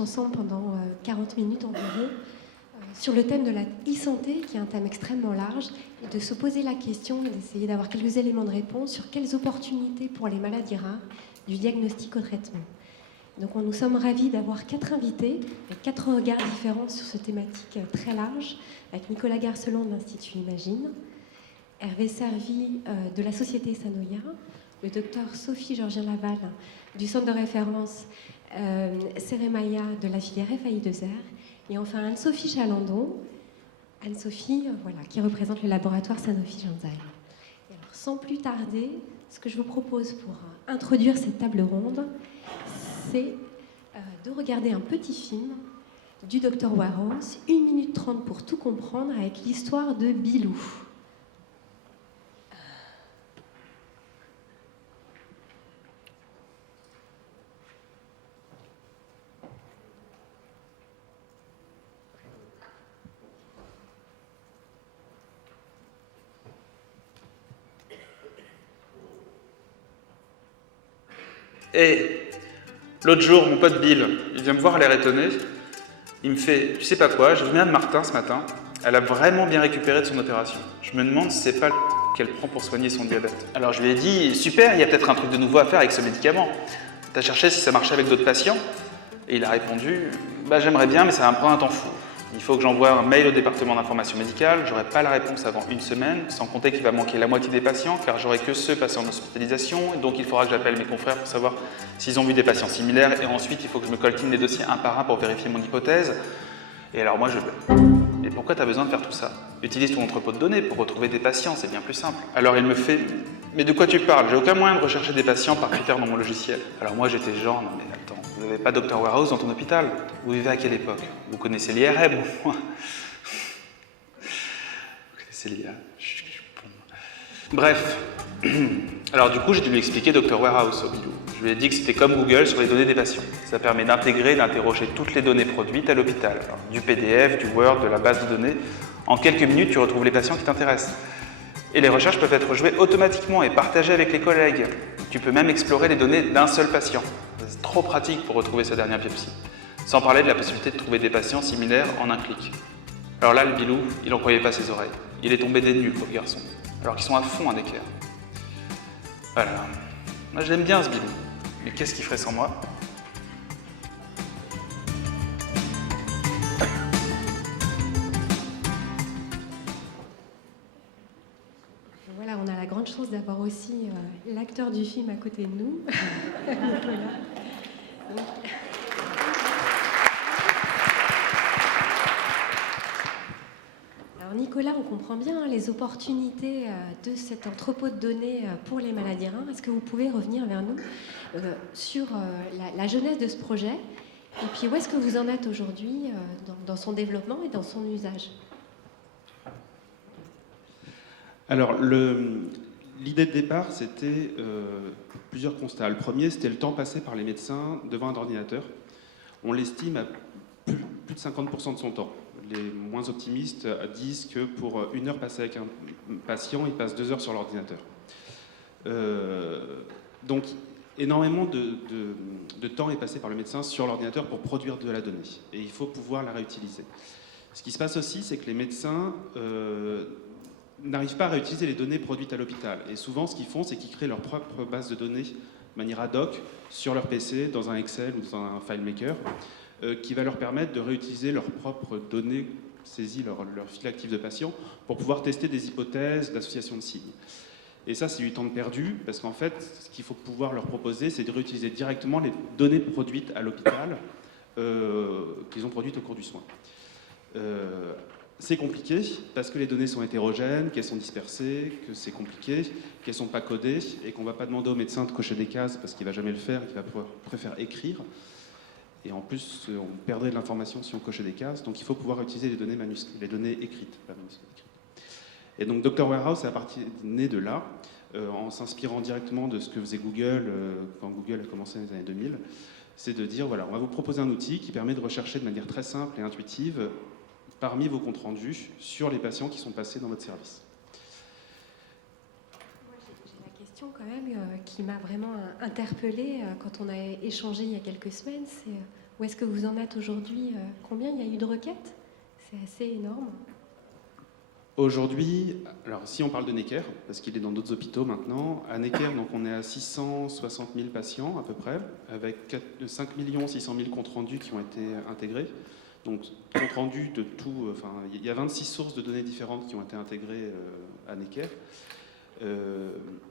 ensemble pendant 40 minutes environ sur le thème de la e-santé, qui est un thème extrêmement large, et de se poser la question et d'essayer d'avoir quelques éléments de réponse sur quelles opportunités pour les maladies rares, du diagnostic au traitement. Donc nous sommes ravis d'avoir 4 invités, avec 4 regards différents sur ce thématique très large, avec Nicolas Garcelon de l'Institut Imagine, Hervé Servi de la Société Sanoia, le docteur Sophie Georgien-Laval du centre de référence Ceremaya de la filière FAI2R, et enfin Anne-Sophie Chalandon, Anne-Sophie qui représente le laboratoire Sanofi-Genzyme. Alors, sans plus tarder, ce que je vous propose pour introduire cette table ronde, c'est de regarder un petit film du Dr Warehouse, 1 minute 30 pour tout comprendre, avec l'histoire de Bilou. Et l'autre jour, mon pote Bill, il vient me voir à l'air étonné. Il me fait, tu sais pas quoi, je reviens de Martin ce matin. Elle a vraiment bien récupéré de son opération. Je me demande si c'est pas le qu'elle prend pour soigner son diabète. Alors je lui ai dit, super, il y a peut-être un truc de nouveau à faire avec ce médicament. T'as cherché si ça marchait avec d'autres patients? Et il a répondu, bah j'aimerais bien, mais ça va me prendre un temps fou. Il faut que j'envoie un mail au département d'information médicale, j'aurai pas la réponse avant 1 semaine, sans compter qu'il va manquer la moitié des patients, car j'aurai que ceux passés en hospitalisation, et donc il faudra que j'appelle mes confrères pour savoir s'ils ont vu des patients similaires, et ensuite il faut que je me coltine les dossiers un par un pour vérifier mon hypothèse. Et alors moi je veux. Et pourquoi tu as besoin de faire tout ça? Utilise ton entrepôt de données pour retrouver des patients, c'est bien plus simple. Alors il me fait, mais de quoi tu parles? J'ai aucun moyen de rechercher des patients par critère dans mon logiciel. Alors moi j'étais genre, non mais attends, vous n'avez pas Dr Warehouse dans ton hôpital? Vous vivez à quelle époque? Vous connaissez l'IRM ou moins? Vous connaissez l'IRM? Bref. Alors du coup j'ai dû lui expliquer Dr Warehouse au Bilou. Je lui ai dit que c'était comme Google sur les données des patients. Ça permet d'intégrer et d'interroger toutes les données produites à l'hôpital. Du PDF, du Word, de la base de données. En quelques minutes, tu retrouves les patients qui t'intéressent. Et les recherches peuvent être jouées automatiquement et partagées avec les collègues. Tu peux même explorer les données d'un seul patient. C'est trop pratique pour retrouver sa dernière biopsie. Sans parler de la possibilité de trouver des patients similaires en un clic. Alors là, le Bilou, il n'en croyait pas ses oreilles. Il est tombé des nues, pauvre garçon. Alors qu'ils sont à fond en équerre. Voilà. Moi, je l'aime bien, ce Bilou. Mais qu'est-ce qu'il ferait sans moi? Voilà, on a la grande chance d'avoir aussi l'acteur du film à côté de nous. Alors Nicolas, on comprend bien les opportunités de cet entrepôt de données pour les maladies rares. Est-ce que vous pouvez revenir vers nous sur la genèse de ce projet et puis où est-ce que vous en êtes aujourd'hui dans son développement et dans son usage? Alors, l'idée de départ, c'était plusieurs constats. Le premier, c'était le temps passé par les médecins devant un ordinateur. On l'estime à plus de 50% de son temps. Les moins optimistes disent que pour 1 heure passée avec un patient, il passe 2 heures sur l'ordinateur. Donc, énormément de temps est passé par le médecin sur l'ordinateur pour produire de la donnée. Et il faut pouvoir la réutiliser. Ce qui se passe aussi, c'est que les médecins n'arrivent pas à réutiliser les données produites à l'hôpital. Et souvent, ce qu'ils font, c'est qu'ils créent leur propre base de données de manière ad hoc sur leur PC, dans un Excel ou dans un FileMaker, qui va leur permettre de réutiliser leurs propres données saisies, leur fil actif de patients, pour pouvoir tester des hypothèses d'association de signes. Et ça, c'est du temps perdu, parce qu'en fait, ce qu'il faut pouvoir leur proposer, c'est de réutiliser directement les données produites à l'hôpital, qu'ils ont produites au cours du soin. C'est compliqué, parce que les données sont hétérogènes, qu'elles sont dispersées, que c'est compliqué, qu'elles ne sont pas codées, et qu'on ne va pas demander au médecin de cocher des cases, parce qu'il ne va jamais le faire, qu'il va préférer écrire. Et en plus, on perdrait de l'information si on cochait des cases, donc il faut pouvoir utiliser les données écrites, pas manuscrites. Et donc Dr Warehouse est né de là, en s'inspirant directement de ce que faisait Google quand Google a commencé dans les années 2000. C'est de dire, voilà, on va vous proposer un outil qui permet de rechercher de manière très simple et intuitive parmi vos comptes rendus sur les patients qui sont passés dans votre service. Moi, j'ai la question quand même qui m'a vraiment interpellée quand on a échangé il y a quelques semaines, c'est Où est-ce que vous en êtes aujourd'hui? Combien il y a eu de requêtes? C'est assez énorme. Aujourd'hui, alors si on parle de Necker, parce qu'il est dans d'autres hôpitaux maintenant, à Necker, donc on est à 660 000 patients à peu près, avec 5 600 000 comptes rendus qui ont été intégrés. Donc compte rendu de tout, enfin il y a 26 sources de données différentes qui ont été intégrées à Necker.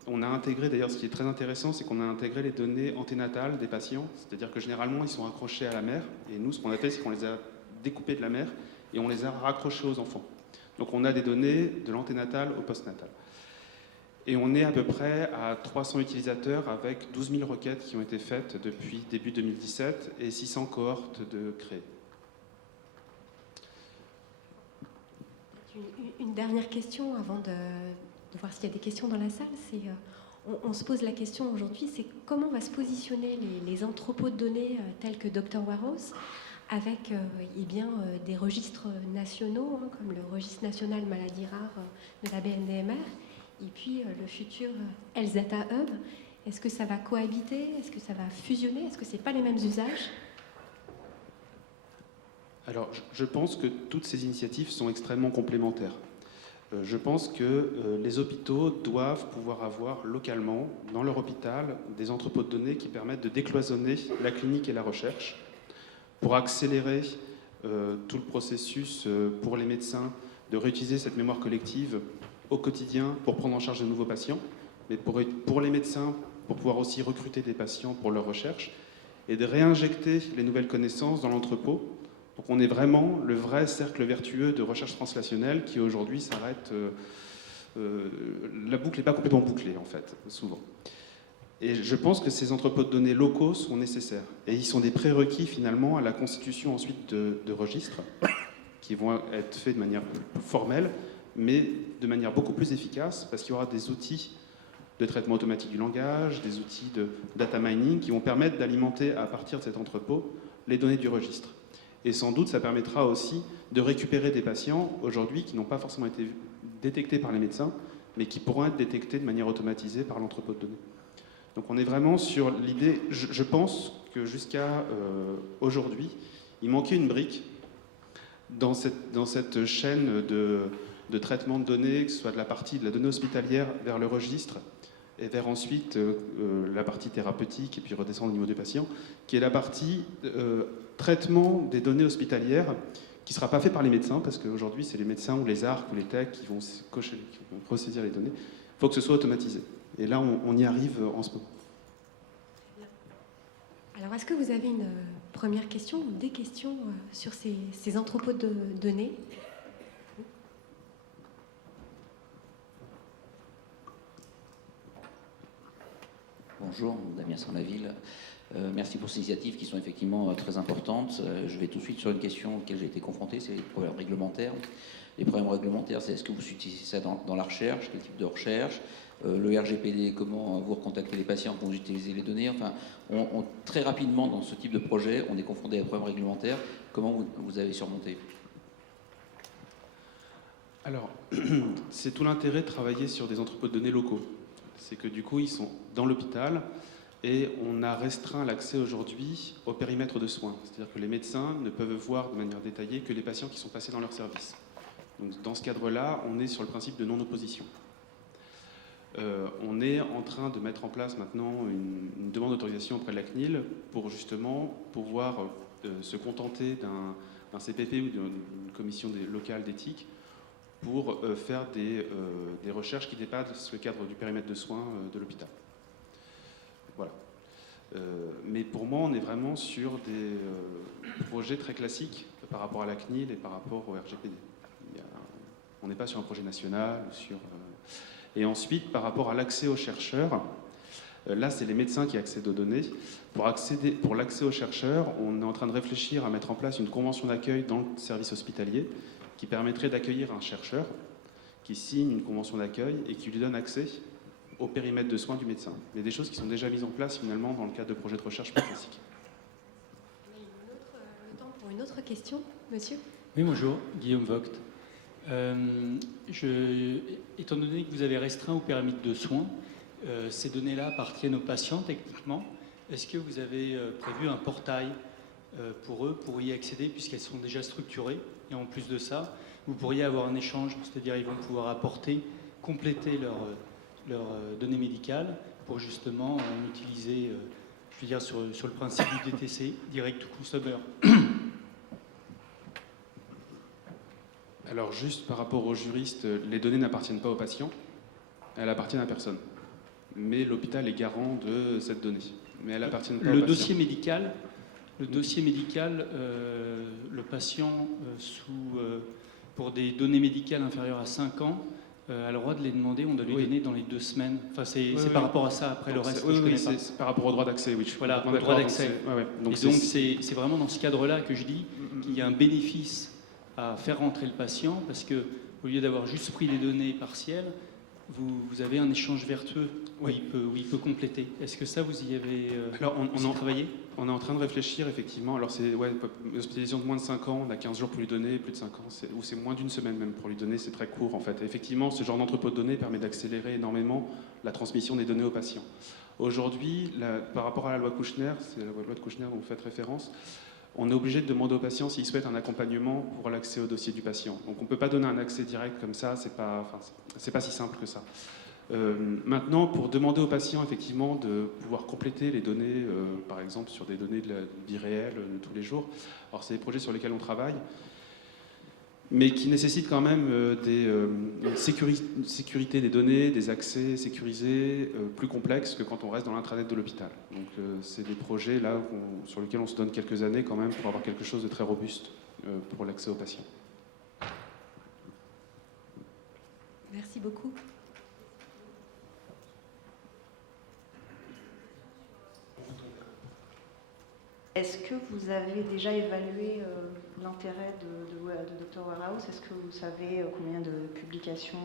On a intégré, d'ailleurs, ce qui est très intéressant, c'est qu'on a intégré les données anténatales des patients, c'est-à-dire que généralement ils sont accrochés à la mère, et nous ce qu'on a fait, c'est qu'on les a découpés de la mère et on les a raccrochés aux enfants. Donc on a des données de l'anténatal au postnatal. Et on est à peu près à 300 utilisateurs avec 12 000 requêtes qui ont été faites depuis début 2017 et 600 cohortes de créées. Une dernière question avant de voir s'il y a des questions dans la salle. C'est, on se pose la question aujourd'hui, c'est comment va se positionner les entrepôts de données tels que Dr Warehouse avec des registres nationaux, comme le registre national maladies rares de la BNDMR, et puis le futur Health Data Hub. Est-ce que ça va cohabiter? Est-ce que ça va fusionner? Est-ce que ce n'est pas les mêmes usages? Alors, je pense que toutes ces initiatives sont extrêmement complémentaires. Je pense que les hôpitaux doivent pouvoir avoir localement, dans leur hôpital, des entrepôts de données qui permettent de décloisonner la clinique et la recherche pour accélérer tout le processus pour les médecins de réutiliser cette mémoire collective au quotidien pour prendre en charge de nouveaux patients, mais pour les médecins, pour pouvoir aussi recruter des patients pour leur recherche et de réinjecter les nouvelles connaissances dans l'entrepôt pour qu'on ait vraiment le vrai cercle vertueux de recherche translationnelle qui aujourd'hui s'arrête. La boucle n'est pas complètement bouclée en fait, souvent. Et je pense que ces entrepôts de données locaux sont nécessaires. Et ils sont des prérequis finalement à la constitution ensuite de registres qui vont être faits de manière formelle, mais de manière beaucoup plus efficace parce qu'il y aura des outils de traitement automatique du langage, des outils de data mining qui vont permettre d'alimenter à partir de cet entrepôt les données du registre. Et sans doute ça permettra aussi de récupérer des patients aujourd'hui qui n'ont pas forcément été détectés par les médecins, mais qui pourront être détectés de manière automatisée par l'entrepôt de données. Donc on est vraiment sur l'idée, je pense que jusqu'à aujourd'hui, il manquait une brique dans cette chaîne de traitement de données, que ce soit de la partie de la donnée hospitalière vers le registre, et vers ensuite la partie thérapeutique, et puis redescendre au niveau des patients, qui est la partie traitement des données hospitalières, qui ne sera pas fait par les médecins, parce qu'aujourd'hui c'est les médecins ou les ARC ou les techs qui vont ressaisir les données. Il faut que ce soit automatisé. Et là, on y arrive en ce moment. Alors, est-ce que vous avez une première question ou des questions sur ces entrepôts de données? Bonjour, Damien Sans-Laville. Merci pour ces initiatives qui sont effectivement très importantes. Je vais tout de suite sur une question auquel j'ai été confronté, c'est les problèmes réglementaires. Les problèmes réglementaires, c'est est-ce que vous utilisez ça dans la recherche? Quel type de recherche? Le RGPD, comment vous recontactez les patients quand vous utilisez les données? Enfin, très rapidement, dans ce type de projet, on est confronté à des problèmes réglementaires. Comment vous avez surmonté? Alors, c'est tout l'intérêt de travailler sur des entrepôts de données locaux. C'est que du coup, ils sont dans l'hôpital et on a restreint l'accès aujourd'hui au périmètre de soins. C'est-à-dire que les médecins ne peuvent voir de manière détaillée que les patients qui sont passés dans leur service. Donc, dans ce cadre-là, on est sur le principe de non-opposition. On est en train de mettre en place maintenant une demande d'autorisation auprès de la CNIL pour justement pouvoir se contenter d'un CPP ou d'une commission locale d'éthique pour faire des recherches qui dépassent le cadre du périmètre de soins de l'hôpital. Voilà. Mais pour moi, on est vraiment sur des projets très classiques par rapport à la CNIL et par rapport au RGPD. On n'est pas sur un projet national. Et ensuite, par rapport à l'accès aux chercheurs, là, c'est les médecins qui accèdent aux données. Pour l'accès aux chercheurs, on est en train de réfléchir à mettre en place une convention d'accueil dans le service hospitalier qui permettrait d'accueillir un chercheur qui signe une convention d'accueil et qui lui donne accès au périmètre de soins du médecin. Il y a des choses qui sont déjà mises en place finalement dans le cadre de projets de recherche plus classiques. On a le temps pour une autre question, monsieur. Oui, bonjour, Guillaume Vogt. Étant donné que vous avez restreint aux pyramides de soins, ces données-là appartiennent aux patients techniquement. Est-ce que vous avez prévu un portail pour eux, pour y accéder, puisqu'elles sont déjà structurées. Et en plus de ça, vous pourriez avoir un échange, c'est-à-dire ils vont pouvoir apporter, compléter leurs données médicales pour justement utiliser, je veux dire, sur le principe du DTC, Direct to Consumer. Alors juste par rapport aux juristes, les données n'appartiennent pas aux patients, elles appartiennent à personne. Mais l'hôpital est garant de cette donnée. Mais elles appartiennent pas aux Le patients. dossier médical, le patient pour des données médicales inférieures à 5 ans a le droit de les demander, on doit lui donner dans les 2 semaines. Enfin, c'est par rapport à ça, après Donc, le reste, oui, je connais pas. c'est par rapport au droit d'accès, oui. Voilà, au droit d'accès. Donc c'est vraiment dans ce cadre-là que je dis qu'il y a un bénéfice à faire rentrer le patient, parce que au lieu d'avoir juste pris les données partielles, vous avez un échange vertueux où il peut compléter. Est-ce que ça, vous y avez Alors, on travaillé? On est en train de réfléchir, effectivement. Alors, c'est hospitalisation de moins de 5 ans, on a 15 jours pour lui donner, plus de 5 ans, ou c'est moins d'une semaine même pour lui donner, c'est très court en fait. Effectivement, ce genre d'entrepôt de données permet d'accélérer énormément la transmission des données aux patients. Aujourd'hui, par rapport à la loi Kouchner, c'est la loi de Kouchner dont vous faites référence, on est obligé de demander au patient s'il souhaite un accompagnement pour l'accès au dossier du patient. Donc on ne peut pas donner un accès direct comme ça, c'est pas si simple que ça. Maintenant, pour demander au patient effectivement de pouvoir compléter les données, par exemple sur des données de la vie réelle de tous les jours, alors c'est des projets sur lesquels on travaille, mais qui nécessitent quand même une sécurité des données, des accès sécurisés plus complexes que quand on reste dans l'intranet de l'hôpital. Donc c'est des projets là sur lesquels on se donne quelques années quand même pour avoir quelque chose de très robuste pour l'accès aux patients. Merci beaucoup. Est-ce que vous avez déjà évalué l'intérêt de Dr Warehouse? Est-ce que vous savez combien de publications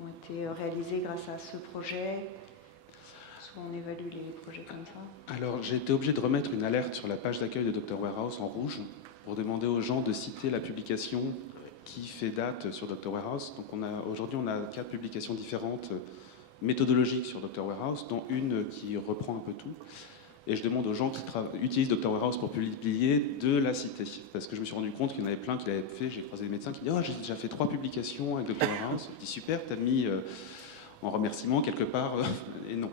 ont été réalisées grâce à ce projet? Soit on évalue les projets comme ça. Alors j'ai été obligé de remettre une alerte sur la page d'accueil de Dr Warehouse en rouge pour demander aux gens de citer la publication qui fait date sur Dr Warehouse. Donc aujourd'hui on a 4 publications différentes méthodologiques sur Dr Warehouse, dont une qui reprend un peu tout. Et je demande aux gens qui utilisent Dr Warehouse pour publier de la citer. Parce que je me suis rendu compte qu'il y en avait plein qui l'avaient fait. J'ai croisé des médecins qui me disent « Oh, j'ai déjà fait 3 publications avec Dr Warehouse. » Je dis « Super, t'as mis en remerciement quelque part. » Et non.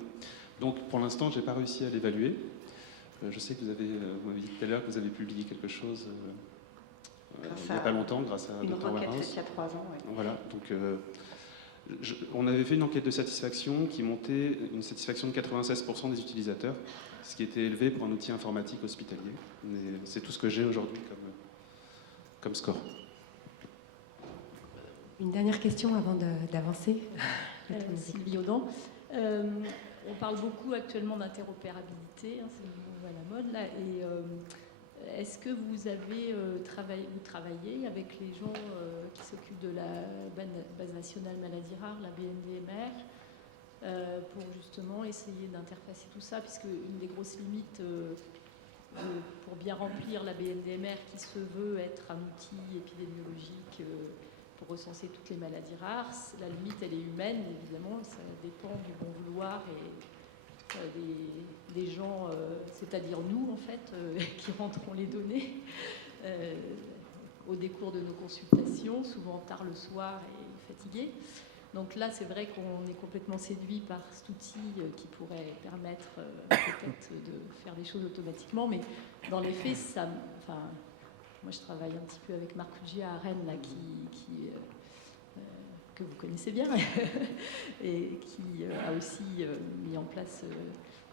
Donc pour l'instant, je n'ai pas réussi à l'évaluer. Je sais que vous m'avez dit tout à l'heure que vous avez publié quelque chose il n'y a pas longtemps grâce à Dr Warehouse. Une requête il y a 3 ans, oui. Voilà, donc on avait fait une enquête de satisfaction qui montait une satisfaction de 96% des utilisateurs, ce qui était élevé pour un outil informatique hospitalier. C'est tout ce que j'ai aujourd'hui comme score. Une dernière question avant d'avancer. Sylvie Audan. On parle beaucoup actuellement d'interopérabilité, hein, c'est le mot à la mode là. Et est-ce que vous avez travaillé avec les gens qui s'occupent de la base nationale maladies rares, la BNDMR, pour justement essayer d'interfacer tout ça, puisque une des grosses limites pour bien remplir la BNDMR, qui se veut être un outil épidémiologique pour recenser toutes les maladies rares, la limite elle est humaine, évidemment, ça dépend du bon vouloir et des gens, c'est-à-dire nous en fait, qui rentrons les données au décours de nos consultations, souvent tard le soir et fatigués. Donc là, c'est vrai qu'on est complètement séduit par cet outil qui pourrait permettre peut-être de faire des choses automatiquement, mais dans les faits, moi je travaille un petit peu avec Marc Fuggia à Rennes, là, que vous connaissez bien, et qui a aussi mis en place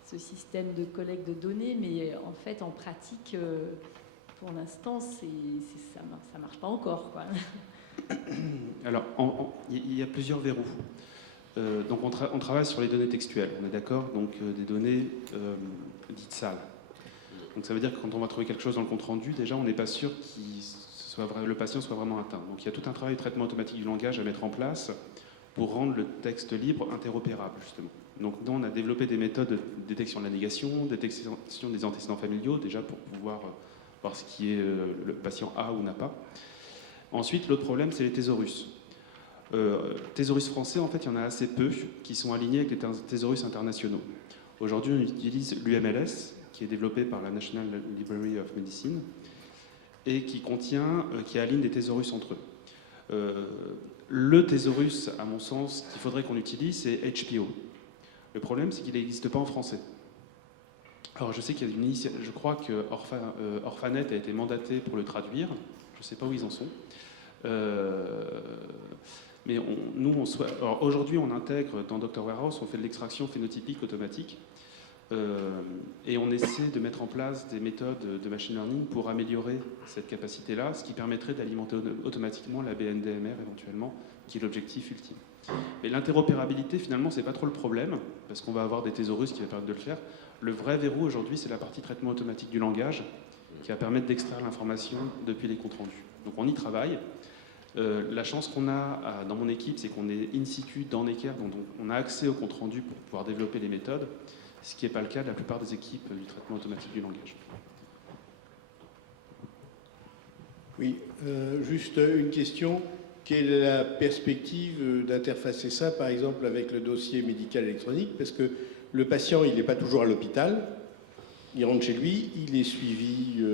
ce système de collecte de données, mais en fait, en pratique, pour l'instant, ça ne marche pas encore, quoi. Alors, il y a plusieurs verrous. Donc, on travaille sur les données textuelles, on est d'accord? Donc, des données dites sales. Donc, ça veut dire que quand on va trouver quelque chose dans le compte-rendu, déjà, on n'est pas sûr que le patient soit vraiment atteint. Donc, il y a tout un travail de traitement automatique du langage à mettre en place pour rendre le texte libre interopérable, justement. Donc, nous, on a développé des méthodes de détection de la négation, détection des antécédents familiaux, déjà pour pouvoir voir ce qui est le patient a ou n'a pas. Ensuite, l'autre problème, c'est les thésaurus. Thésaurus français, en fait, il y en a assez peu qui sont alignés avec les thésaurus internationaux. Aujourd'hui, on utilise l'UMLS, qui est développé par la National Library of Medicine et qui aligne des thésaurus entre eux. Le thésaurus, à mon sens, qu'il faudrait qu'on utilise, c'est HPO. Le problème, c'est qu'il n'existe pas en français. Alors, je sais qu'il y a une initiative, je crois que Orphanet a été mandaté pour le traduire. Je ne sais pas où ils en sont. Mais aujourd'hui, on intègre dans Dr Warehouse, on fait de l'extraction phénotypique automatique. Et on essaie de mettre en place des méthodes de machine learning pour améliorer cette capacité-là, ce qui permettrait d'alimenter automatiquement la BNDMR éventuellement, qui est l'objectif ultime. Mais l'interopérabilité, finalement, c'est pas trop le problème, parce qu'on va avoir des thésaurus qui vont permettre de le faire. Le vrai verrou aujourd'hui, c'est la partie traitement automatique du langage, qui va permettre d'extraire l'information depuis les comptes rendus. Donc on y travaille. La chance qu'on a dans mon équipe, c'est qu'on est in situ dans Necker, donc on a accès aux comptes rendus pour pouvoir développer les méthodes, ce qui n'est pas le cas de la plupart des équipes du traitement automatique du langage. Oui, juste une question. Quelle est la perspective d'interfacer ça, par exemple, avec le dossier médical électronique? Parce que le patient, il n'est pas toujours à l'hôpital. Il rentre chez lui, il est suivi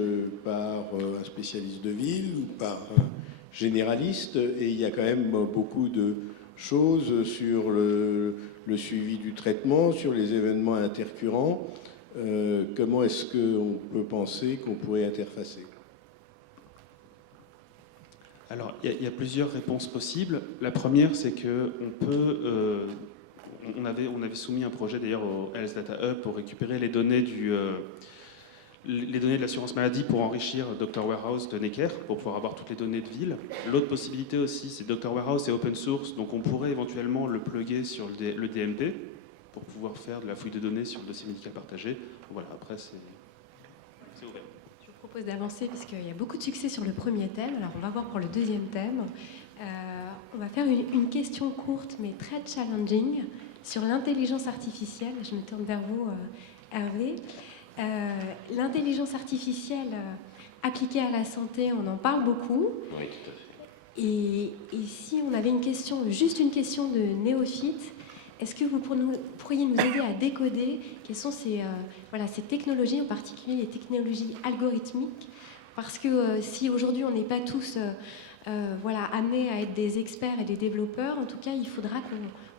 par un spécialiste de ville ou par un généraliste. Et il y a quand même beaucoup de choses sur le suivi du traitement, sur les événements intercurrents. Comment est-ce qu'on peut penser qu'on pourrait interfacer? Alors, il y a plusieurs réponses possibles. La première, c'est qu'on peut... on avait soumis un projet d'ailleurs au Health Data Hub pour récupérer les données de l'assurance maladie pour enrichir Dr Warehouse de Necker, pour pouvoir avoir toutes les données de ville. L'autre possibilité aussi, c'est Dr Warehouse est open source, donc on pourrait éventuellement le plugger sur le DMP pour pouvoir faire de la fouille de données sur le dossier médical partagé. Voilà, après c'est ouvert. Je vous propose d'avancer puisqu'il y a beaucoup de succès sur le premier thème. Alors on va voir pour le deuxième thème. On va faire une question courte mais très challenging sur l'intelligence artificielle. Je me tourne vers vous, Hervé. L'intelligence artificielle appliquée à la santé, on en parle beaucoup. Oui, tout à fait. Et si on avait juste une question de néophyte, est-ce que vous pourriez nous aider à décoder quelles sont ces technologies, en particulier les technologies algorithmiques? Parce que si aujourd'hui on n'est pas tous amenés à être des experts et des développeurs, en tout cas il faudra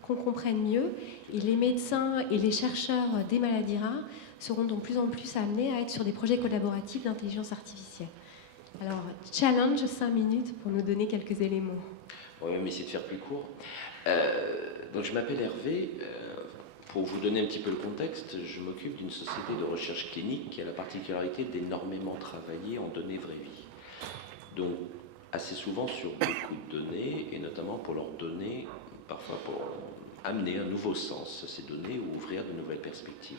qu'on comprenne mieux. Et les médecins et les chercheurs des maladies rares seront de plus en plus amenés à être sur des projets collaboratifs d'intelligence artificielle. Alors, challenge 5 minutes pour nous donner quelques éléments. On va essayer de faire plus court. Donc je m'appelle Hervé. Pour vous donner un petit peu le contexte, je m'occupe d'une société de recherche clinique qui a la particularité d'énormément travailler en données vraie vie. Donc assez souvent sur beaucoup de données, et notamment pour leur donner, parfois pour amener un nouveau sens à ces données ou ouvrir de nouvelles perspectives.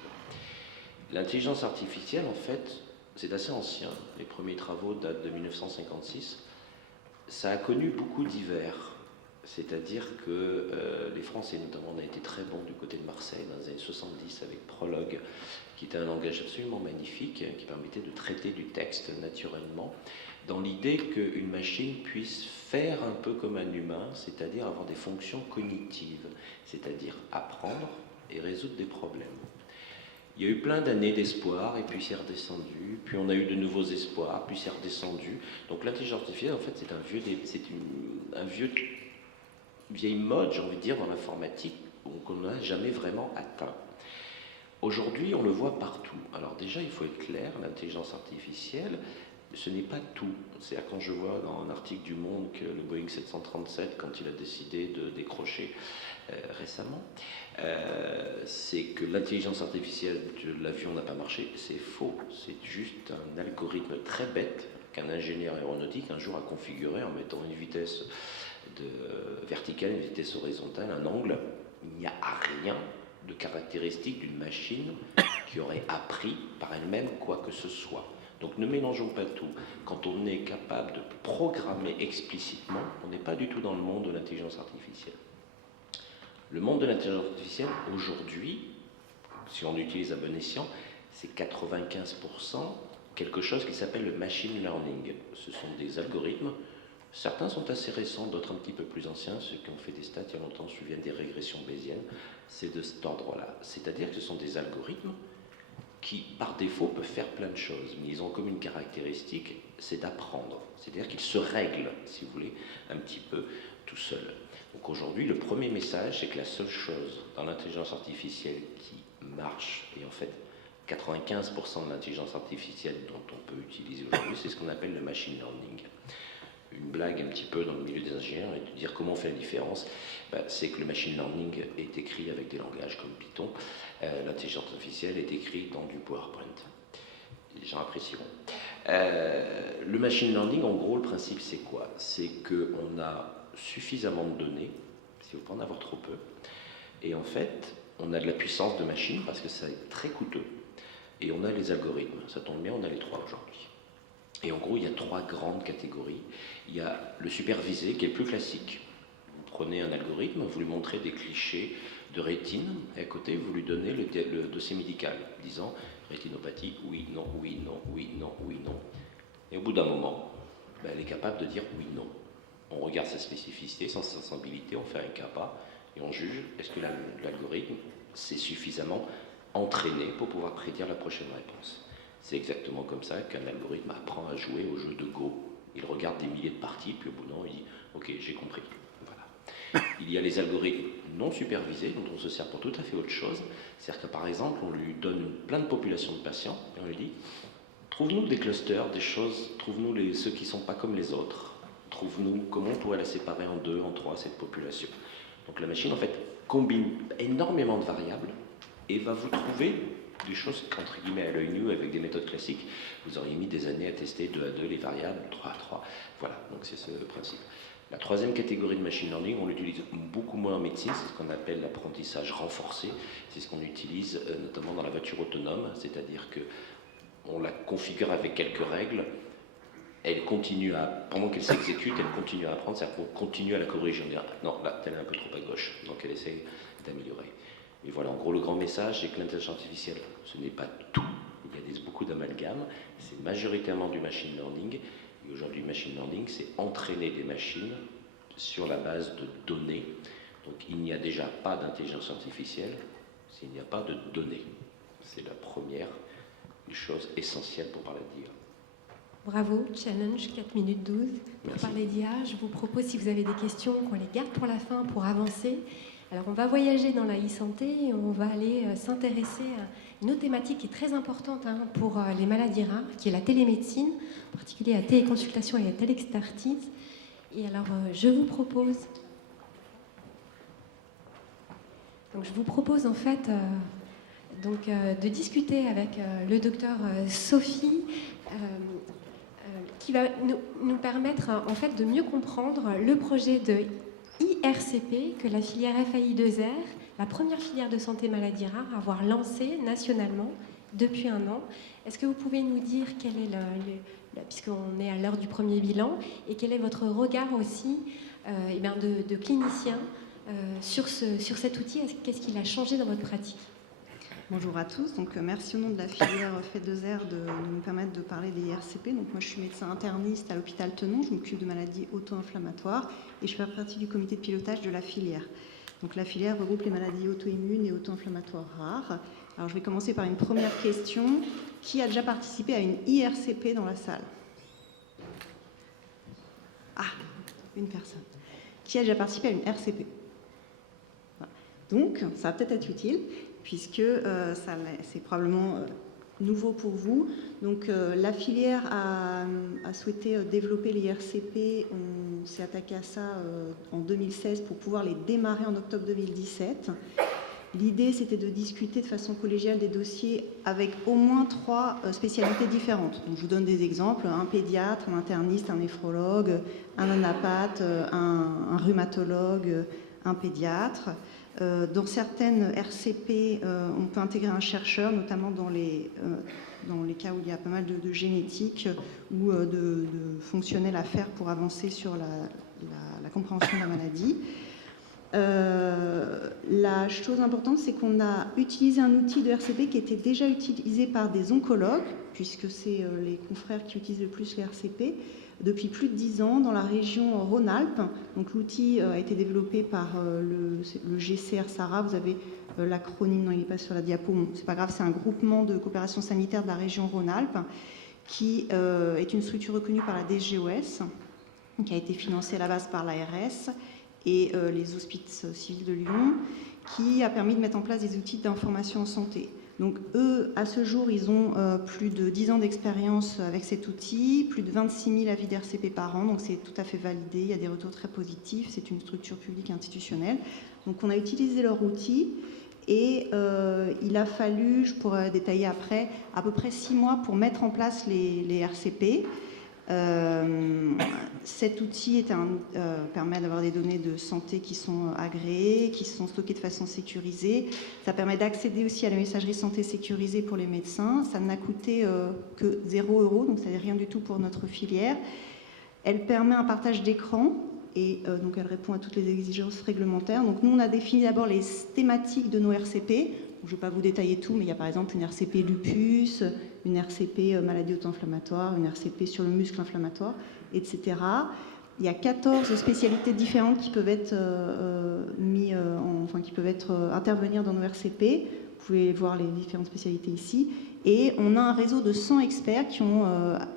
L'intelligence artificielle, en fait, c'est assez ancien. Les premiers travaux datent de 1956. Ça a connu beaucoup d'hivers. C'est-à-dire que les Français, notamment, on a été très bons du côté de Marseille dans les années 70 avec Prologue, qui était un langage absolument magnifique, qui permettait de traiter du texte naturellement, dans l'idée qu'une machine puisse faire un peu comme un humain, c'est-à-dire avoir des fonctions cognitives, c'est-à-dire apprendre et résoudre des problèmes. Il y a eu plein d'années d'espoir, et puis c'est redescendu, puis on a eu de nouveaux espoirs, puis c'est redescendu. Donc l'intelligence artificielle, en fait, c'est une vieille mode, j'ai envie de dire, dans l'informatique, qu'on n'a jamais vraiment atteint. Aujourd'hui, on le voit partout. Alors déjà, il faut être clair, l'intelligence artificielle, ce n'est pas tout. C'est-à-dire quand je vois dans un article du Monde que le Boeing 737, quand il a décidé de décrocher récemment, c'est que l'intelligence artificielle de l'avion n'a pas marché. C'est faux. C'est juste un algorithme très bête qu'un ingénieur aéronautique un jour a configuré en mettant une vitesse verticale, une vitesse horizontale, un angle. Il n'y a rien de caractéristique d'une machine qui aurait appris par elle-même quoi que ce soit. Donc ne mélangeons pas tout. Quand on est capable de programmer explicitement, on n'est pas du tout dans le monde de l'intelligence artificielle. Le monde de l'intelligence artificielle, aujourd'hui, si on utilise à bon escient, c'est 95% quelque chose qui s'appelle le machine learning. Ce sont des algorithmes. Certains sont assez récents, d'autres un petit peu plus anciens. Ceux qui ont fait des stats il y a longtemps se souviennent des régressions bayésiennes. C'est de cet ordre-là. C'est-à-dire que ce sont des algorithmes qui, par défaut, peuvent faire plein de choses, mais ils ont comme une caractéristique, c'est d'apprendre. C'est-à-dire qu'ils se règlent, si vous voulez, un petit peu tout seuls. Donc aujourd'hui, le premier message, c'est que la seule chose dans l'intelligence artificielle qui marche, et en fait 95% de l'intelligence artificielle dont on peut utiliser aujourd'hui, c'est ce qu'on appelle le machine learning. Une blague un petit peu dans le milieu des ingénieurs et de dire comment on fait la différence, c'est que le machine learning est écrit avec des langages comme Python, l'intelligence artificielle est écrite dans du PowerPoint. Les gens apprécieront. Le machine learning, en gros, le principe c'est quoi? C'est qu'on a suffisamment de données, si vous pouvez en avoir trop peu, et en fait, on a de la puissance de machine parce que ça est très coûteux, et on a les algorithmes. Ça tombe bien, on a les trois aujourd'hui. Et en gros, il y a trois grandes catégories. Il y a le supervisé, qui est le plus classique. Vous prenez un algorithme, vous lui montrez des clichés de rétine, et à côté, vous lui donnez le dossier médical, disant rétinopathie, oui, non, oui, non, oui, non, oui, non. Et au bout d'un moment, elle est capable de dire oui, non. On regarde sa spécificité, sa sensibilité, on fait un CAPA, et on juge, est-ce que l'algorithme s'est suffisamment entraîné pour pouvoir prédire la prochaine réponse. C'est exactement comme ça qu'un algorithme apprend à jouer au jeu de Go. Il regarde des milliers de parties, puis au bout d'un moment, il dit « Ok, j'ai compris. » Voilà. Il y a les algorithmes non supervisés, dont on se sert pour tout à fait autre chose. C'est-à-dire que par exemple, on lui donne plein de populations de patients, et on lui dit « Trouve-nous des clusters, des choses, trouve-nous ceux qui ne sont pas comme les autres. Trouve-nous comment on pourrait la séparer en deux, en trois, cette population. » Donc la machine, en fait, combine énormément de variables et va vous trouver des choses qu'entre guillemets à l'œil nu, avec des méthodes classiques, vous auriez mis des années à tester 2 à 2 les variables, 3 à 3. Voilà, donc c'est ce principe. La troisième catégorie de machine learning, on l'utilise beaucoup moins en médecine, c'est ce qu'on appelle l'apprentissage renforcé. C'est ce qu'on utilise notamment dans la voiture autonome, c'est-à-dire qu'on la configure avec quelques règles, elle continue pendant qu'elle s'exécute, elle continue à apprendre, c'est-à-dire qu'on continue à la corriger. On dit, non, là, elle est un peu trop à gauche, donc elle essaie d'améliorer. Et voilà, en gros, le grand message, c'est que l'intelligence artificielle, ce n'est pas tout. Il y a beaucoup d'amalgames. C'est majoritairement du machine learning. Et aujourd'hui, le machine learning, c'est entraîner des machines sur la base de données. Donc, il n'y a déjà pas d'intelligence artificielle s'il n'y a pas de données. C'est la première des choses essentielles pour parler d'IA. Bravo, challenge 4 minutes 12. Pour parler d'IA, je vous propose, si vous avez des questions, qu'on les garde pour la fin pour avancer. Alors, on va voyager dans la e-santé et on va aller s'intéresser à une autre thématique qui est très importante pour les maladies rares, qui est la télémédecine, en particulier la téléconsultation et la téléexpertise. Et alors, je vous propose en fait de discuter avec le docteur Sophie, qui va nous permettre en fait de mieux comprendre le projet de IRCP que la filière FAI2R, la première filière de santé maladies rares, à avoir lancé nationalement depuis 1 an. Est-ce que vous pouvez nous dire quel est puisqu'on est à l'heure du premier bilan, et quel est votre regard aussi de clinicien sur cet outil? Qu'est-ce qu'il a changé dans votre pratique? Bonjour à tous, donc merci au nom de la filière FAI2R de nous permettre de parler des IRCP. Donc moi je suis médecin interniste à l'hôpital Tenon, je m'occupe de maladies auto-inflammatoires et je fais partie du comité de pilotage de la filière. Donc la filière regroupe les maladies auto-immunes et auto-inflammatoires rares. Alors je vais commencer par une première question. Qui a déjà participé à une IRCP dans la salle? Ah, une personne. Qui a déjà participé à une RCP? Voilà. Donc ça va peut-être être utile, puisque c'est probablement nouveau pour vous. Donc la filière a souhaité développer les IRCP. On s'est attaqué à ça en 2016 pour pouvoir les démarrer en octobre 2017. L'idée, c'était de discuter de façon collégiale des dossiers avec au moins 3 spécialités différentes. Donc, je vous donne des exemples: un pédiatre, un interniste, un néphrologue, un anapathe, un rhumatologue, un pédiatre. Dans certaines RCP, on peut intégrer un chercheur, notamment dans les cas où il y a pas mal de génétique ou de fonctionnel à faire pour avancer sur la compréhension de la maladie. La chose importante, c'est qu'on a utilisé un outil de RCP qui était déjà utilisé par des oncologues, puisque c'est les confrères qui utilisent le plus les RCP, depuis plus de 10 ans dans la région Rhône-Alpes. Donc l'outil a été développé par le GCR SARA. Vous avez l'acronyme, non il n'est pas sur la diapo, bon, c'est pas grave, c'est un groupement de coopération sanitaire de la région Rhône-Alpes qui est une structure reconnue par la DGOS, qui a été financée à la base par l'ARS et les Hospices civils de Lyon, qui a permis de mettre en place des outils d'information en santé. Donc eux, à ce jour, ils ont plus de 10 ans d'expérience avec cet outil, plus de 26 000 avis d'RCP par an, donc c'est tout à fait validé, il y a des retours très positifs, c'est une structure publique institutionnelle. Donc on a utilisé leur outil et il a fallu, je pourrais détailler après, à peu près 6 mois pour mettre en place les RCP. Cet outil permet d'avoir des données de santé qui sont agréées, qui sont stockées de façon sécurisée. Ça permet d'accéder aussi à la messagerie santé sécurisée pour les médecins. Ça n'a coûté que 0 €, donc ça n'est rien du tout pour notre filière. Elle permet un partage d'écran et donc elle répond à toutes les exigences réglementaires. Donc nous, on a défini d'abord les thématiques de nos RCP. Je ne vais pas vous détailler tout, mais il y a par exemple une RCP lupus, une RCP maladie auto-inflammatoire, une RCP sur le muscle inflammatoire, etc. Il y a 14 spécialités différentes qui peuvent être intervenir dans nos RCP. Vous pouvez voir les différentes spécialités ici. Et on a un réseau de 100 experts qui ont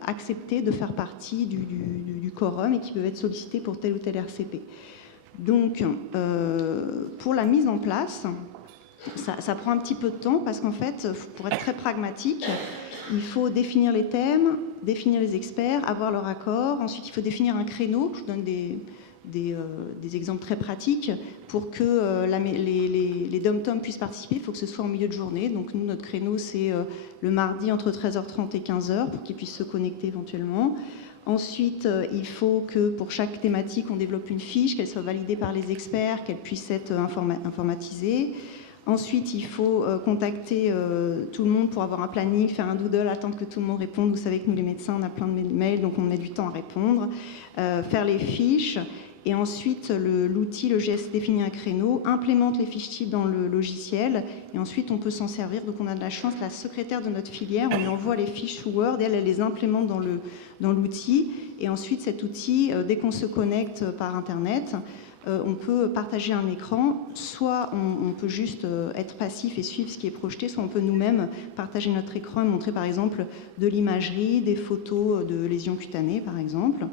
accepté de faire partie du quorum et qui peuvent être sollicités pour tel ou tel RCP. Donc, pour la mise en place, ça prend un petit peu de temps parce qu'en fait, pour être très pragmatique, il faut définir les thèmes, définir les experts, avoir leur accord. Ensuite, il faut définir un créneau. Je vous donne des exemples très pratiques. Pour que les dom-toms puissent participer, il faut que ce soit en milieu de journée. Donc nous, notre créneau, c'est le mardi entre 13h30 et 15h pour qu'ils puissent se connecter éventuellement. Ensuite, il faut que pour chaque thématique, on développe une fiche, qu'elle soit validée par les experts, qu'elle puisse être informatisée. Ensuite, il faut contacter tout le monde pour avoir un planning, faire un doodle, attendre que tout le monde réponde. Vous savez que nous, les médecins, on a plein de mails, donc on met du temps à répondre. Faire les fiches. Et ensuite, l'outil, le GS définit un créneau, implémente les fiches types dans le logiciel. Et ensuite, on peut s'en servir. Donc, on a de la chance, la secrétaire de notre filière, on lui envoie les fiches sous Word et elle les implémente dans l'outil. Et ensuite, cet outil, dès qu'on se connecte par Internet, on peut partager un écran, soit on peut juste être passif et suivre ce qui est projeté, soit on peut nous-mêmes partager notre écran et montrer par exemple de l'imagerie, des photos de lésions cutanées par exemple.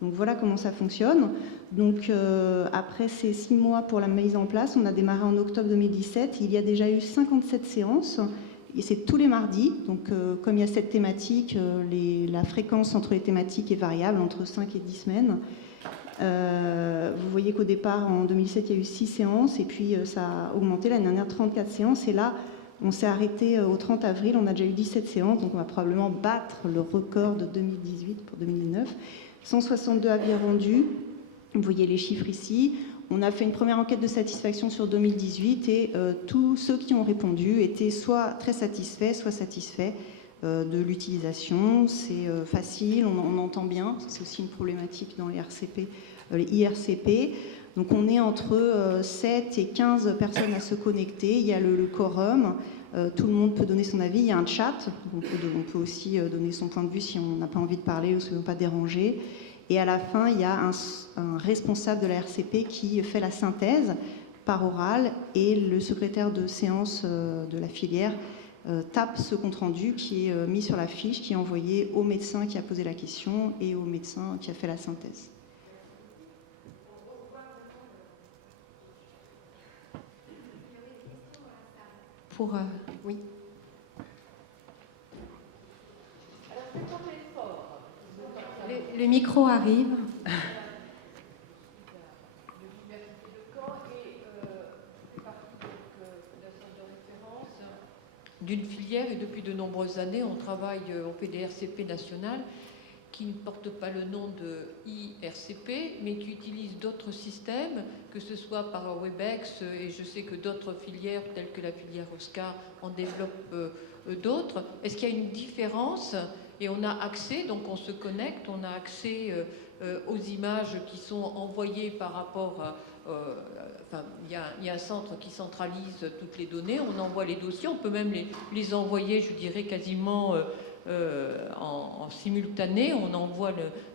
Donc voilà comment ça fonctionne. Donc après ces 6 mois pour la mise en place, on a démarré en octobre 2017, il y a déjà eu 57 séances. Et c'est tous les mardis, donc comme il y a cette thématique, la fréquence entre les thématiques est variable, entre 5 et 10 semaines. Vous voyez qu'au départ, en 2007, il y a eu 6 séances et puis ça a augmenté. L'année dernière, 34 séances. Et là, on s'est arrêté au 30 avril. On a déjà eu 17 séances. Donc, on va probablement battre le record de 2018 pour 2019. 162 avis rendus. Vous voyez les chiffres ici. On a fait une première enquête de satisfaction sur 2018 et tous ceux qui ont répondu étaient soit très satisfaits, soit satisfaits de l'utilisation. C'est facile, on entend bien. C'est aussi une problématique dans les RCP, les IRCP. Donc on est entre 7 et 15 personnes à se connecter. Il y a le quorum. Tout le monde peut donner son avis. Il y a un chat. On peut aussi donner son point de vue si on n'a pas envie de parler ou si on ne veut pas déranger. Et à la fin, il y a un responsable de la RCP qui fait la synthèse par oral et le secrétaire de séance de la filière tape ce compte-rendu qui est mis sur la fiche, qui est envoyé au médecin qui a posé la question et au médecin qui a fait la synthèse. Oui. Le micro arrive. D'une filière et depuis de nombreuses années, on travaille au PDRCP national qui ne porte pas le nom de IRCP, mais qui utilise d'autres systèmes, que ce soit par Webex, et je sais que d'autres filières, telles que la filière Oscar, en développent d'autres. Est-ce qu'il y a une différence? Et on a accès, donc on se connecte, on a accès aux images qui sont envoyées par rapport à... Enfin, il y a un centre qui centralise toutes les données, on envoie les dossiers, on peut même les envoyer, je dirais, quasiment en simultané, on envoie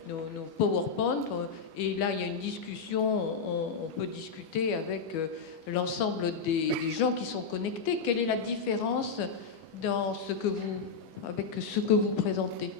nos PowerPoint, et là il y a une discussion, on peut discuter avec l'ensemble des gens qui sont connectés. Quelle est la différence dans avec ce que vous présentez?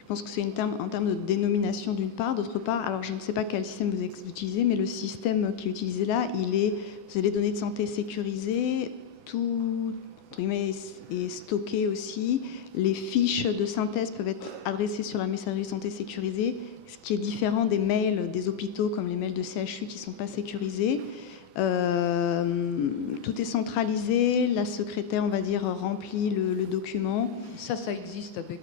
Je pense que c'est en termes de dénomination d'une part. D'autre part, alors je ne sais pas quel système vous utilisez, mais le système qui est utilisé là, vous avez les données de santé sécurisées, tout entre guillemets, est stocké aussi. Les fiches de synthèse peuvent être adressées sur la messagerie santé sécurisée, ce qui est différent des mails des hôpitaux, comme les mails de CHU qui ne sont pas sécurisés. Tout est centralisé, la secrétaire, on va dire, remplit le document. Ça existe avec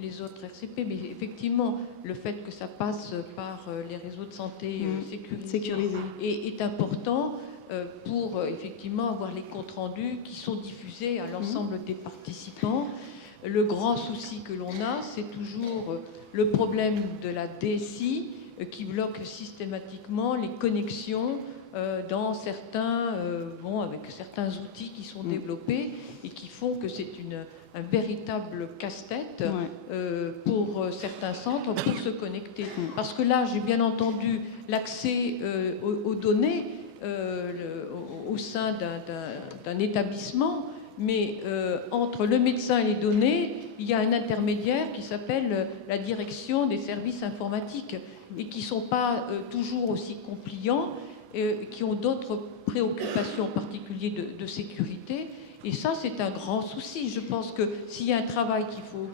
les autres RCP, mais effectivement, le fait que ça passe par les réseaux de santé sécurisés est important pour effectivement avoir les comptes rendus qui sont diffusés à l'ensemble des participants. Le grand souci que l'on a, c'est toujours le problème de la DSI qui bloque systématiquement les connexions dans avec certains outils qui sont développés et qui font que c'est un véritable casse-tête pour certains centres pour se connecter. Parce que là, j'ai bien entendu l'accès aux données au sein d'un établissement, mais entre le médecin et les données, il y a un intermédiaire qui s'appelle la direction des services informatiques et qui ne sont pas toujours aussi compliants, qui ont d'autres préoccupations, en particulier de sécurité. Et ça, c'est un grand souci. Je pense que s'il y a un travail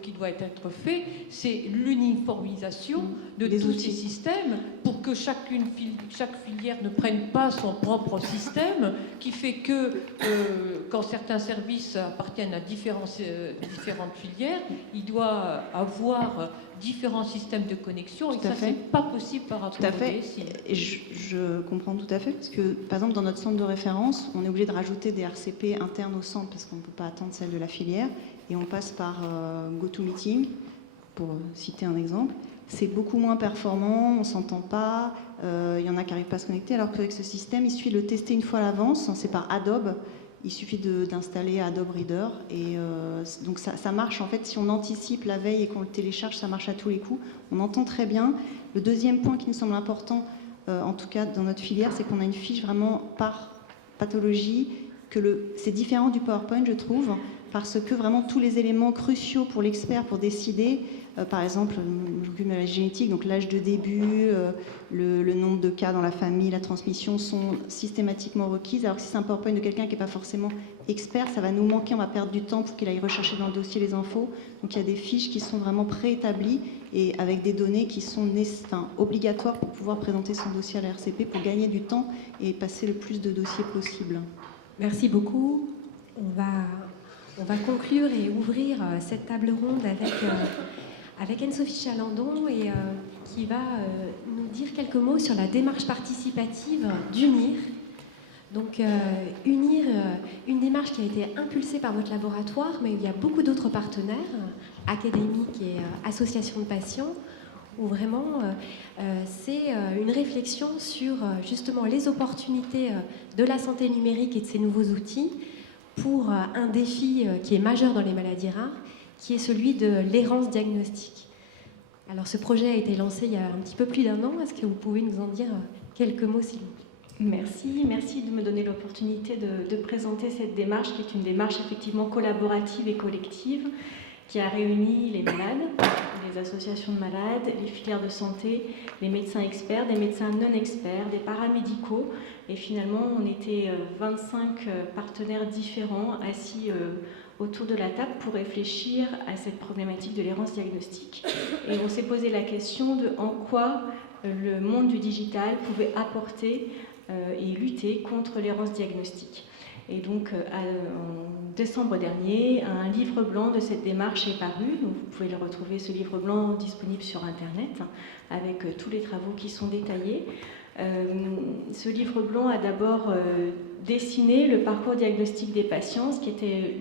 qui doit être fait, c'est l'uniformisation de tous ces systèmes pour que chaque filière ne prenne pas son propre système, qui fait que quand certains services appartiennent à différentes filières, il doit avoir différents systèmes de connexion, et ça, c'est pas possible par rapport au DSI. Et je comprends tout à fait, parce que, par exemple, dans notre centre de référence, on est obligé de rajouter des RCP internes au centre, parce qu'on ne peut pas attendre celle de la filière, et on passe par GoToMeeting, pour citer un exemple. C'est beaucoup moins performant, on ne s'entend pas, il y en a qui n'arrivent pas à se connecter, alors qu'avec ce système, il suffit de le tester une fois à l'avance, c'est par Adobe. Il suffit d'installer Adobe Reader et donc ça marche. En fait, si on anticipe la veille et qu'on le télécharge, ça marche à tous les coups. On entend très bien. Le deuxième point qui me semble important, en tout cas dans notre filière, c'est qu'on a une fiche vraiment par pathologie. C'est différent du PowerPoint, je trouve, parce que vraiment tous les éléments cruciaux pour l'expert pour décider, par exemple, je m'occupe de la génétique, donc l'âge de début, le nombre de cas dans la famille, la transmission sont systématiquement requises, alors que si c'est un PowerPoint de quelqu'un qui n'est pas forcément expert, ça va nous manquer, on va perdre du temps pour qu'il aille rechercher dans le dossier les infos. Donc il y a des fiches qui sont vraiment préétablies et avec des données qui sont obligatoires pour pouvoir présenter son dossier à la RCP pour gagner du temps et passer le plus de dossiers possible. Merci beaucoup. On va conclure et ouvrir cette table ronde avec Anne-Sophie Chalandon et qui va nous dire quelques mots sur la démarche participative d'UNIR. Donc UNIR, une démarche qui a été impulsée par votre laboratoire, mais il y a beaucoup d'autres partenaires, académiques et associations de patients, où vraiment c'est une réflexion sur justement les opportunités de la santé numérique et de ces nouveaux outils pour un défi qui est majeur dans les maladies rares, qui est celui de l'errance diagnostique. Alors ce projet a été lancé il y a un petit peu plus d'1 an. Est-ce que vous pouvez nous en dire quelques mots, s'il vous plaît ? Merci de me donner l'opportunité de présenter cette démarche, qui est une démarche effectivement collaborative et collective, qui a réuni les malades, les associations de malades, les filières de santé, les médecins experts, des médecins non experts, des paramédicaux. Et finalement, on était 25 partenaires différents assis autour de la table pour réfléchir à cette problématique de l'errance diagnostique. Et on s'est posé la question de en quoi le monde du digital pouvait apporter et lutter contre l'errance diagnostique. Et donc, en décembre dernier, un livre blanc de cette démarche est paru. Donc, vous pouvez le retrouver, ce livre blanc, disponible sur Internet, avec tous les travaux qui sont détaillés. Ce livre blanc a d'abord dessiné le parcours diagnostique des patients, ce qui était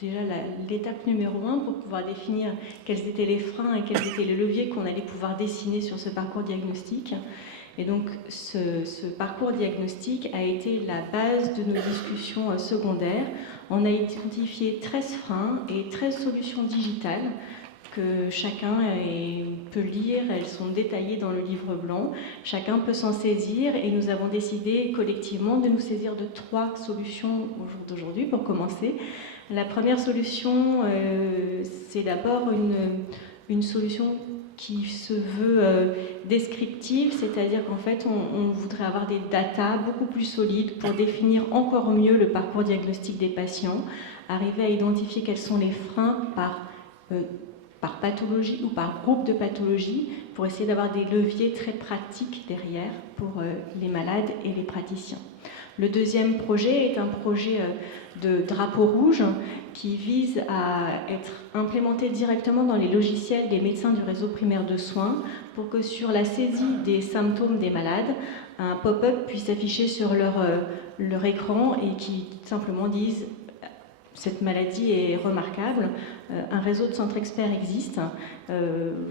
déjà l'étape numéro 1 pour pouvoir définir quels étaient les freins et quels étaient les leviers qu'on allait pouvoir dessiner sur ce parcours diagnostique. Et donc ce parcours diagnostique a été la base de nos discussions secondaires. On a identifié 13 freins et 13 solutions digitales que chacun peut lire, elles sont détaillées dans le livre blanc, chacun peut s'en saisir et nous avons décidé collectivement de nous saisir de 3 solutions au jour d'aujourd'hui pour commencer. La première solution, c'est d'abord une solution qui se veut descriptive, c'est-à-dire qu'en fait on voudrait avoir des datas beaucoup plus solides pour définir encore mieux le parcours diagnostique des patients, arriver à identifier quels sont les freins par pathologie ou par groupe de pathologie pour essayer d'avoir des leviers très pratiques derrière pour les malades et les praticiens. Le deuxième projet est un projet de drapeau rouge qui vise à être implémenté directement dans les logiciels des médecins du réseau primaire de soins pour que sur la saisie des symptômes des malades, un pop-up puisse s'afficher sur leur écran et qui simplement dise cette maladie est remarquable, un réseau de centres experts existe,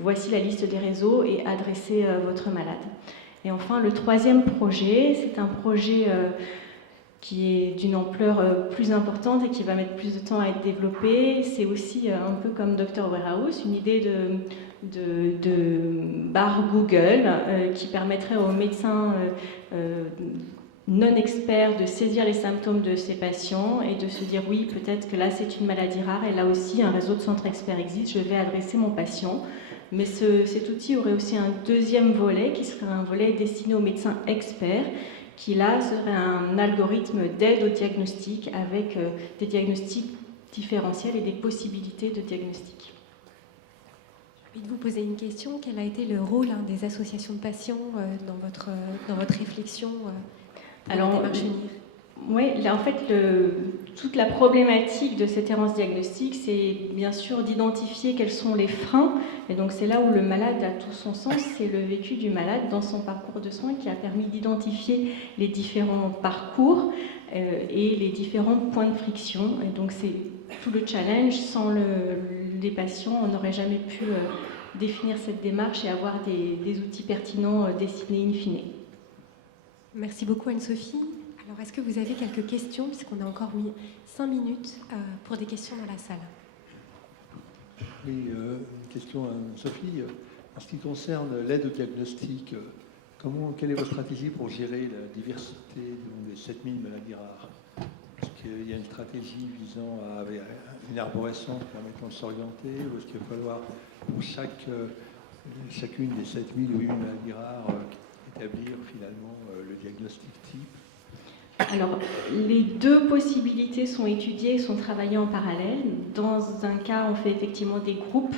voici la liste des réseaux et adressez votre malade. Et enfin, le troisième projet, c'est un projet qui est d'une ampleur plus importante et qui va mettre plus de temps à être développé. C'est aussi un peu comme Dr Warehouse, une idée de barre Google qui permettrait aux médecins non experts de saisir les symptômes de ces patients et de se dire oui, peut-être que là c'est une maladie rare et là aussi un réseau de centres experts existe, je vais adresser mon patient. Mais cet outil aurait aussi un deuxième volet qui serait un volet destiné aux médecins experts qui là serait un algorithme d'aide au diagnostic avec des diagnostics différentiels et des possibilités de diagnostic. J'ai envie de vous poser une question. Quel a été le rôle des associations de patients dans votre réflexion Alors, oui, là, en fait, toute la problématique de cette errance diagnostique, c'est bien sûr d'identifier quels sont les freins. Et donc, c'est là où le malade a tout son sens. C'est le vécu du malade dans son parcours de soins qui a permis d'identifier les différents parcours et les différents points de friction. Et donc, c'est tout le challenge. Sans les patients, on n'aurait jamais pu définir cette démarche et avoir des outils pertinents dessinés in fine. Merci beaucoup Anne-Sophie. Alors, est-ce que vous avez quelques questions, puisqu'on a encore mis 5 minutes pour des questions dans la salle? Oui, une question à Anne-Sophie. En ce qui concerne l'aide au diagnostic, quelle est votre stratégie pour gérer la diversité des 7000 maladies rares? Est-ce qu'il y a une stratégie visant à une arborescence permettant de s'orienter, ou est-ce qu'il va falloir pour chacune des 7000 ou 8000 maladies rares établir finalement le diagnostic type? Alors, les deux possibilités sont étudiées et sont travaillées en parallèle. Dans un cas, on fait effectivement des groupes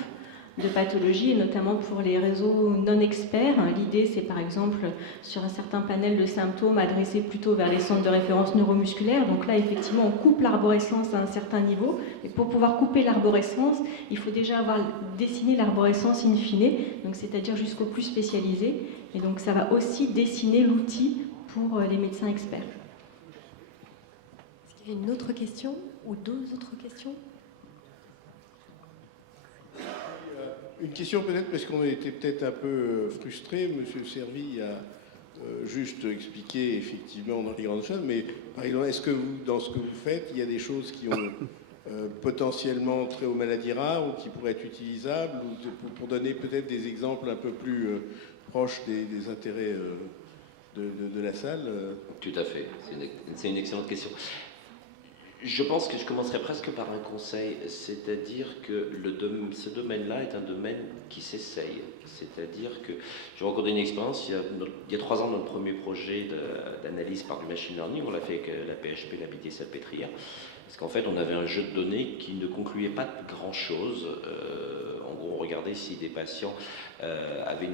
de pathologies, et notamment pour les réseaux non experts. L'idée, c'est par exemple, sur un certain panel de symptômes, adressé plutôt vers les centres de référence neuromusculaires. Donc là, effectivement, on coupe l'arborescence à un certain niveau. Et pour pouvoir couper l'arborescence, il faut déjà avoir dessiné l'arborescence in fine, donc c'est-à-dire jusqu'au plus spécialisé. Et donc ça va aussi dessiner l'outil pour les médecins experts. Est-ce qu'il y a une autre question ou 2 autres questions? Une question peut-être parce qu'on était peut-être un peu frustrés. Monsieur Servi a juste expliqué effectivement dans les grandes choses, mais par exemple, est-ce que vous, dans ce que vous faites, il y a des choses qui ont potentiellement trait aux maladies rares ou qui pourraient être utilisables, ou pour donner peut-être des exemples un peu plus proches des intérêts de la salle? Tout à fait, c'est une excellente question. Je pense que je commencerai presque par un conseil, c'est-à-dire que ce domaine-là est un domaine qui s'essaye. C'est-à-dire que je raconte une expérience, il y a 3 ans, notre premier projet d'analyse par du machine learning, on l'a fait avec la PHP, la BT-Salpêtrière, parce qu'en fait, on avait un jeu de données qui ne concluait pas de grand-chose. En gros, on regardait si des patients avaient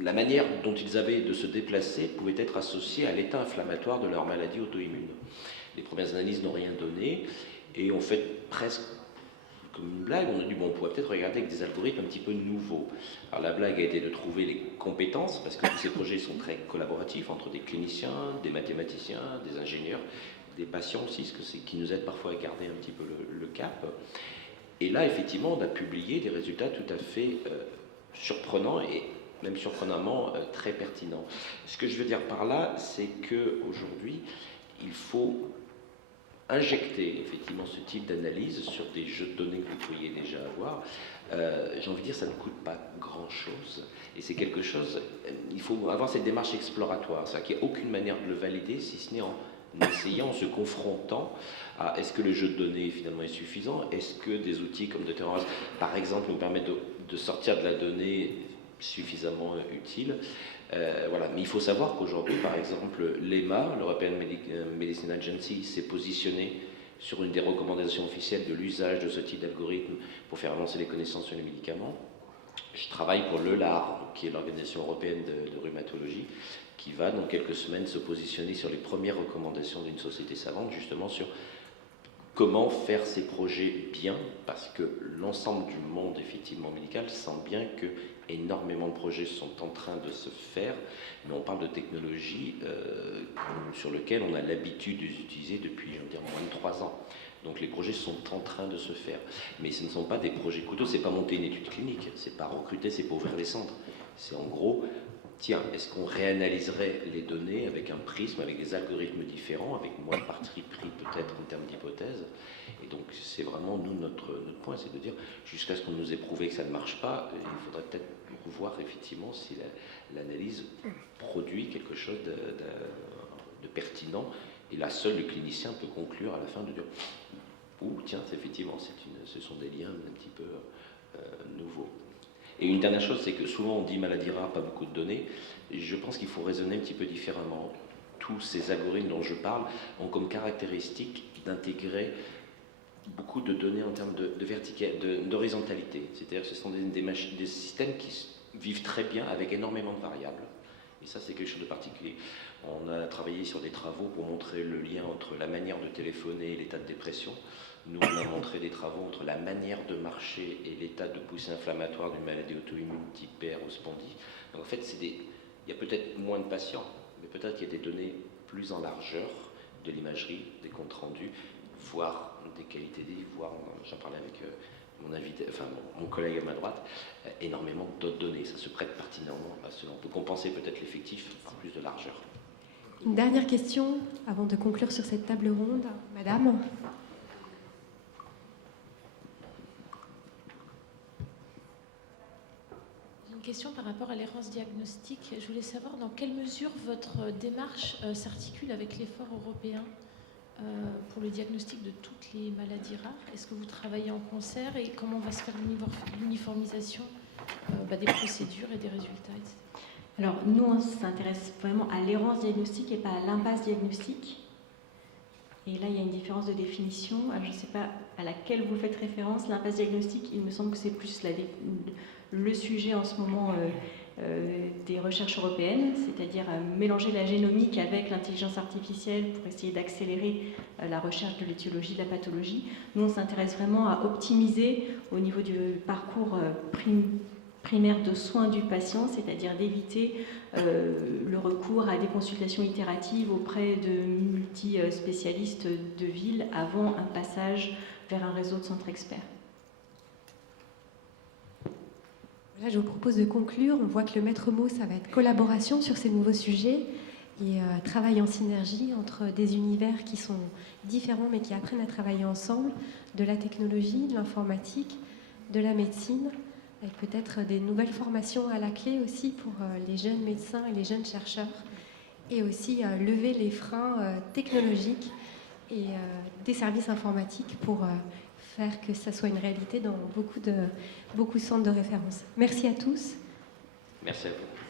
la manière dont ils avaient de se déplacer pouvait être associée à l'état inflammatoire de leur maladie auto-immune. Les premières analyses n'ont rien donné, et on fait presque comme une blague, on a dit bon, on pourrait peut-être regarder avec des algorithmes un petit peu nouveaux. Alors la blague a été de trouver les compétences, parce que tous ces projets sont très collaboratifs entre des cliniciens, des mathématiciens, des ingénieurs, des patients aussi, ce qui nous aide parfois à garder un petit peu le cap. Et là, effectivement, on a publié des résultats tout à fait surprenants, et même surprenamment très pertinent. Ce que je veux dire par là, c'est qu'aujourd'hui, il faut injecter effectivement ce type d'analyse sur des jeux de données que vous pourriez déjà avoir. J'ai envie de dire, ça ne coûte pas grand-chose. Et c'est quelque chose, il faut avoir cette démarche exploratoire. C'est-à-dire qu'il n'y a aucune manière de le valider, si ce n'est en essayant, en se confrontant à est-ce que le jeu de données finalement est suffisant, est-ce que des outils comme Dr. Horace, par exemple, nous permettent de sortir de la donnée suffisamment utile. Voilà. Mais il faut savoir qu'aujourd'hui, par exemple, l'EMA, l'European Medicine Agency, s'est positionné sur une des recommandations officielles de l'usage de ce type d'algorithme pour faire avancer les connaissances sur les médicaments. Je travaille pour l'ELAR, qui est l'Organisation européenne de rhumatologie, qui va dans quelques semaines se positionner sur les premières recommandations d'une société savante, justement sur comment faire ces projets bien, parce que l'ensemble du monde effectivement médical sent bien que énormément de projets sont en train de se faire, mais on parle de technologies sur lesquelles on a l'habitude de les utiliser depuis, je veux dire, moins de 3 ans. Donc les projets sont en train de se faire. Mais ce ne sont pas des projets couteaux, c'est pas monter une étude clinique, c'est pas recruter, c'est pas ouvrir les centres. C'est en gros, tiens, est-ce qu'on réanalyserait les données avec un prisme, avec des algorithmes différents, avec moins de parti pris peut-être en termes d'hypothèses. Et donc c'est vraiment nous notre point, c'est de dire jusqu'à ce qu'on nous ait prouvé que ça ne marche pas, il faudrait peut-être revoir effectivement si l'analyse produit quelque chose de pertinent. Et là, seul le clinicien peut conclure à la fin de dire tiens, effectivement, ce sont des liens un petit peu nouveaux. Et une dernière chose, c'est que souvent on dit maladie rare, pas beaucoup de données. Je pense qu'il faut raisonner un petit peu différemment. Tous ces algorithmes dont je parle ont comme caractéristique d'intégrer beaucoup de données en termes d'horizontalité. C'est-à-dire que ce sont des systèmes qui vivent très bien avec énormément de variables. Et ça, c'est quelque chose de particulier. On a travaillé sur des travaux pour montrer le lien entre la manière de téléphoner et l'état de dépression. Nous, on a montré des travaux entre la manière de marcher et l'état de poussée inflammatoire d'une maladie auto-immune type PR ou spondy. Donc, en fait, il y a peut-être moins de patients, mais peut-être qu'il y a des données plus en largeur, de l'imagerie, des comptes rendus, voire des qualités de vie, voire, j'en parlais avec mon invité, enfin mon collègue à ma droite, énormément d'autres données. Ça se prête pertinemment à cela. On peut compenser peut-être l'effectif par plus de largeur. Une dernière question avant de conclure sur cette table ronde. Madame. J'ai une question par rapport à l'errance diagnostique. Je voulais savoir dans quelle mesure votre démarche s'articule avec l'effort européen pour le diagnostic de toutes les maladies rares. Est-ce que vous travaillez en concert et comment va se faire l'uniformisation des procédures et des résultats, etc. Alors, nous, on s'intéresse vraiment à l'errance diagnostique et pas à l'impasse diagnostique. Et là, il y a une différence de définition. Alors, je ne sais pas à laquelle vous faites référence. L'impasse diagnostique, il me semble que c'est plus le sujet en ce moment des recherches européennes, c'est-à-dire mélanger la génomique avec l'intelligence artificielle pour essayer d'accélérer la recherche de l'étiologie de la pathologie. Nous, on s'intéresse vraiment à optimiser au niveau du parcours primaire de soins du patient, c'est-à-dire d'éviter le recours à des consultations itératives auprès de multi-spécialistes de ville avant un passage vers un réseau de centres experts. Là, je vous propose de conclure. On voit que le maître mot, ça va être collaboration sur ces nouveaux sujets et travail en synergie entre des univers qui sont différents mais qui apprennent à travailler ensemble, de la technologie, de l'informatique, de la médecine, avec peut-être des nouvelles formations à la clé aussi pour les jeunes médecins et les jeunes chercheurs, et aussi lever les freins technologiques et des services informatiques pour faire que ça soit une réalité dans beaucoup de centres de référence. Merci à tous. Merci à vous.